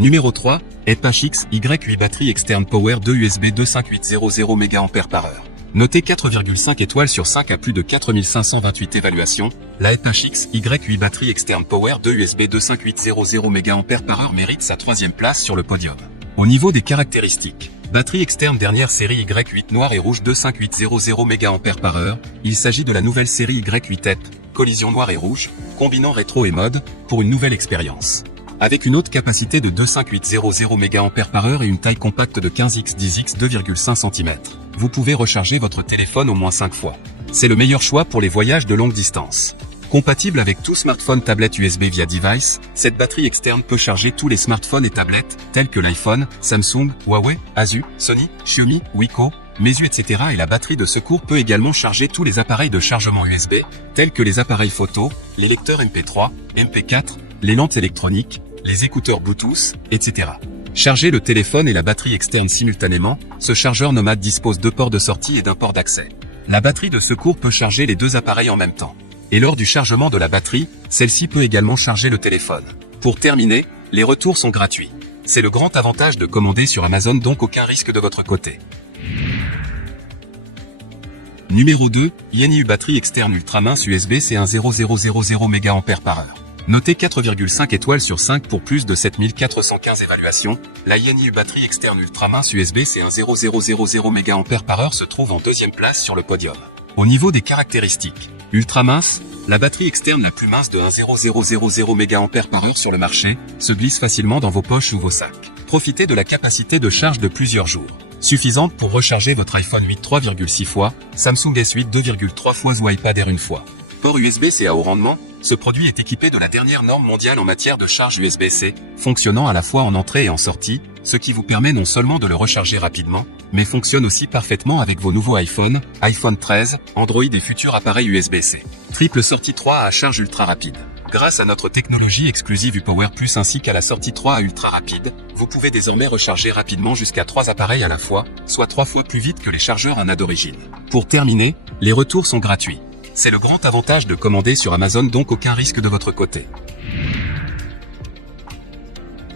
Numéro 3, EPH Y8 batterie externe Power 2 USB 25800 mAh. Notée 4,5 étoiles sur 5 à plus de 4528 évaluations, la EPH Y8 batterie externe Power 2 USB 25800 mAh mérite sa troisième place sur le podium. Au niveau des caractéristiques, batterie externe dernière série Y8 noir et rouge 25800 mAh, il s'agit de la nouvelle série Y8 EP, collision noir et rouge, combinant rétro et mode, pour une nouvelle expérience. Avec une haute capacité de 25800 mAh et une taille compacte de 15x10x 2,5 cm, vous pouvez recharger votre téléphone au moins 5 fois. C'est le meilleur choix pour les voyages de longue distance. Compatible avec tout smartphone tablette USB via device, cette batterie externe peut charger tous les smartphones et tablettes, tels que l'iPhone, Samsung, Huawei, Asus, Sony, Xiaomi, Wiko, Meizu etc. Et la batterie de secours peut également charger tous les appareils de chargement USB, tels que les appareils photo, les lecteurs MP3, MP4, les lampes électroniques, les écouteurs Bluetooth, etc. Charger le téléphone et la batterie externe simultanément, ce chargeur nomade dispose de ports de sortie et d'un port d'accès. La batterie de secours peut charger les deux appareils en même temps. Et lors du chargement de la batterie, celle-ci peut également charger le téléphone. Pour terminer, les retours sont gratuits. C'est le grand avantage de commander sur Amazon, donc aucun risque de votre côté. Numéro 2, Yenyu batterie externe ultra mince USB C10000 mAh. Notée 4,5 étoiles sur 5 pour plus de 7415 évaluations, la Yenyu batterie externe ultra mince USB C10000 mAh se trouve en deuxième place sur le podium. Au niveau des caractéristiques, ultra mince, la batterie externe la plus mince de 10000 mAh sur le marché, se glisse facilement dans vos poches ou vos sacs. Profitez de la capacité de charge de plusieurs jours, suffisante pour recharger votre iPhone 8 3,6 fois, Samsung S8 2,3 fois ou iPad Air 1 fois. Port USB-C à haut rendement, ce produit est équipé de la dernière norme mondiale en matière de charge USB-C, fonctionnant à la fois en entrée et en sortie, ce qui vous permet non seulement de le recharger rapidement, mais fonctionne aussi parfaitement avec vos nouveaux iPhone 13, Android et futurs appareils USB-C. Triple sortie 3 à charge ultra rapide. Grâce à notre technologie exclusive UPower Plus ainsi qu'à la sortie 3 à ultra rapide, vous pouvez désormais recharger rapidement jusqu'à 3 appareils à la fois, soit 3 fois plus vite que les chargeurs ANA d'origine. Pour terminer, les retours sont gratuits. C'est le grand avantage de commander sur Amazon, donc aucun risque de votre côté.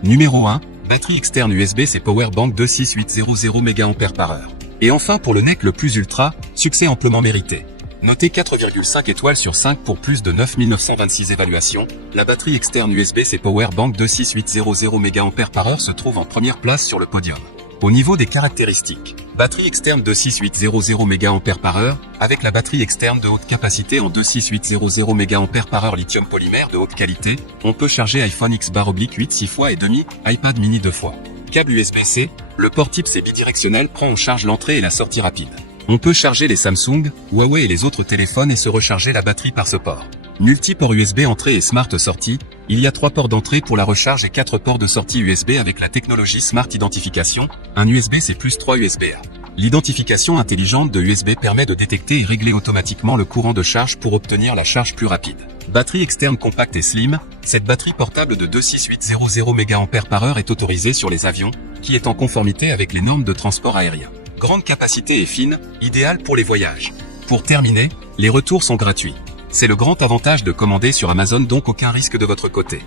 Numéro 1, batterie externe USB-C Powerbank 26800 mAh. Et enfin pour le NEC le plus ultra, succès amplement mérité. Notée 4,5 étoiles sur 5 pour plus de 9926 évaluations, la batterie externe USB-C Powerbank 26800 mAh se trouve en première place sur le podium. Au niveau des caractéristiques, batterie externe 26800 mAh, avec la batterie externe de haute capacité en 26800 mAh lithium polymère de haute qualité, on peut charger iPhone X/8 6 fois et demi, iPad mini 2 fois. Câble USB-C, le port type C bidirectionnel prend en charge l'entrée et la sortie rapide. On peut charger les Samsung, Huawei et les autres téléphones et se recharger la batterie par ce port. Multi-port USB entrée et Smart sortie, il y a 3 ports d'entrée pour la recharge et 4 ports de sortie USB avec la technologie Smart Identification, un USB-C plus 3 USB-A. L'identification intelligente de USB permet de détecter et régler automatiquement le courant de charge pour obtenir la charge plus rapide. Batterie externe compacte et slim, cette batterie portable de 26800 mAh est autorisée sur les avions, qui est en conformité avec les normes de transport aérien. Grande capacité et fine, idéale pour les voyages. Pour terminer, les retours sont gratuits. C'est le grand avantage de commander sur Amazon, donc aucun risque de votre côté.